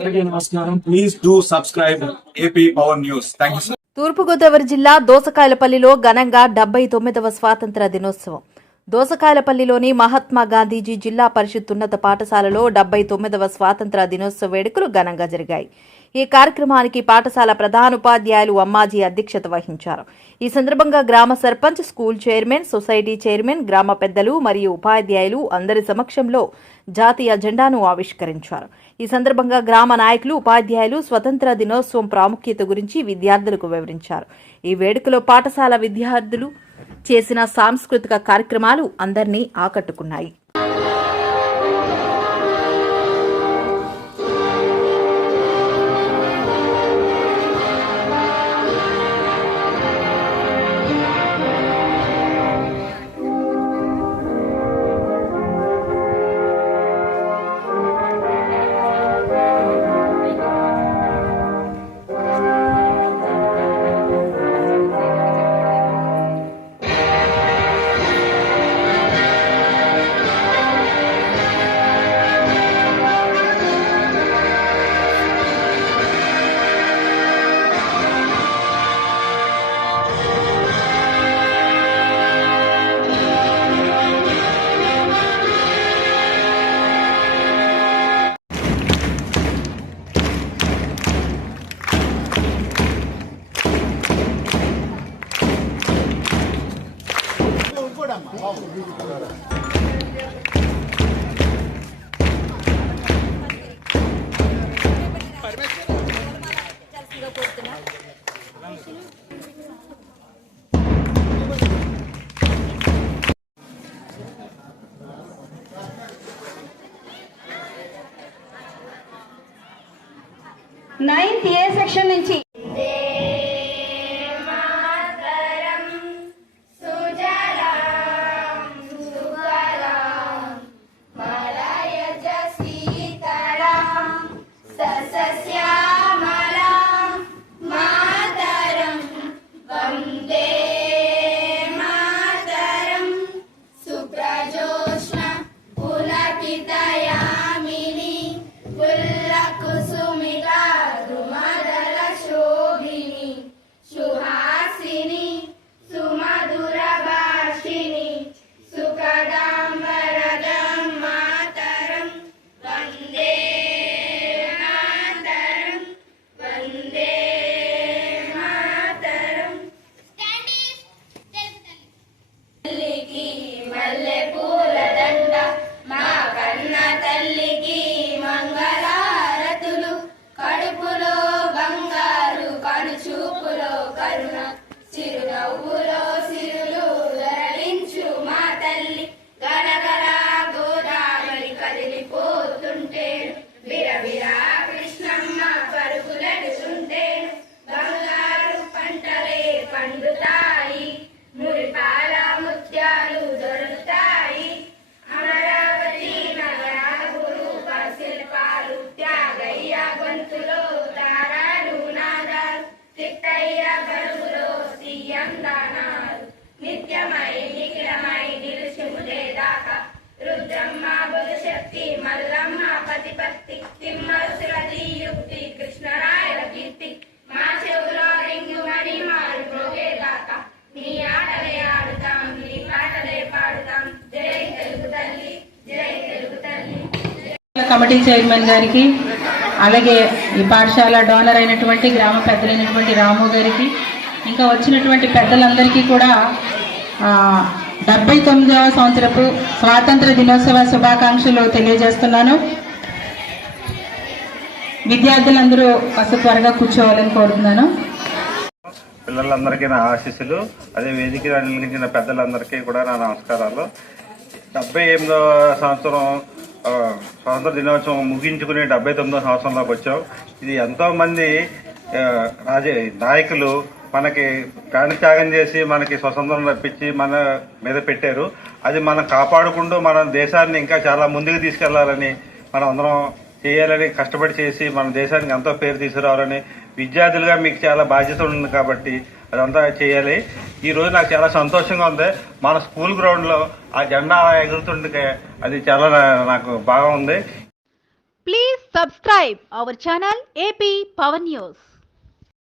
అందరికీ నమస్కారం. Please do subscribe AP power news. Thank you. Thurpugodavari జిల్లా దోసకాయలపల్లిలో ఘనంగా 79వ స్వాతంత్ర దినోత్సవం. దోసకాయలపల్లిలోని మహాత్మా గాంధీజీ జిల్లా పరిషత్ ఉన్నత పాఠశాలలో 79వ స్వాతంత్ర దినోత్సవ వేడుకలు ఘనంగా జరిగాయి. ఈ కార్యక్రమానికి పాఠశాల ప్రధానోపాధ్యాయులు అమ్మాజీ అధ్యక్షత వహించారు. ఈ సందర్భంగా గ్రామ sarpanch, school chairman, society chairman, గ్రామ పెద్దలు మరియు ఉపాధ్యాయులు అందరి సమక్షంలో జాతీయ జెండాను ఆవిష్కరించారు. ఈ సందర్భంగా గ్రామ నాయకులు, ఉపాధ్యాయులు స్వతంత్ర దినోత్సవం ప్రాముఖ్యత గురించి విద్యార్థులకు వివరించారు. ఈ వేడుకలో పాఠశాల విద్యార్థులు చేసిన సాంస్కృతిక కార్యక్రమాలు అందరినీ ఆకట్టుకున్నాయి. నైన్త్ ఏ సెక్షన్ నుంచి నిత్యమై నిఖిలమై నిలుచుముదే దాకా రుద్రమ్మ బుధశక్తి మల్లమ్మ పతిపత్తి తిమ్మరుసులది యుక్తి కృష్ణరాయల కీర్తి మా చెవులో రింగుమని మారు ప్రోగే దాకా నీ ఆటలే ఆడుతాం, నీ పాటలే పాడుతాం. జై తెలుగు తల్లి, జై తెలుగు తల్లి. కమిటీ చైర్మన్ గారికి, అలాగే ఈ పాఠశాల డోనర్ అయినటువంటి గ్రామ పెద్దలైనటువంటి రాము గారికి, ఇంకా వచ్చినటువంటి పెద్దలందరికీ కూడా 79వ సంవత్సరపు స్వాతంత్ర దినోత్సవ శుభాకాంక్షలు తెలియజేస్తున్నాను. విద్యార్థులందరూ కాస్త త్వరగా కూర్చోవాలని కోరుతున్నాను. పిల్లలందరికీ నా ఆశీస్సులు, అదే వేదిక నిర్వహించిన పెద్దలందరికీ కూడా నా నమస్కారాలు. 78వ సంవత్సరం స్వాతంత్ర దినోత్సవం ముగించుకుని 79వ సంవత్సరంలోకి వచ్చాం. ఇది ఎంతోమంది నాయకులు మనకి ప్రాణత్యాగం చేసి మనకి స్వతంత్రం రప్పించి మన మీద పెట్టారు. అది మనం కాపాడుకుంటూ మన దేశాన్ని ఇంకా చాలా ముందుకు తీసుకెళ్లాలని, మనం అందరం చేయాలని కష్టపడి చేసి మన దేశానికి ఎంతో పేరు తీసుకురావాలని విద్యార్థులుగా మీకు చాలా బాధ్యత ఉంది కాబట్టి అదంతా చేయాలి. ఈ రోజు నాకు చాలా సంతోషంగా ఉంది. మన స్కూల్ గ్రౌండ్ లో ఆ జెండా ఎగురుతుంటే అది చాలా నాకు బాగా ఉంది. Please subscribe our channel AP Power News.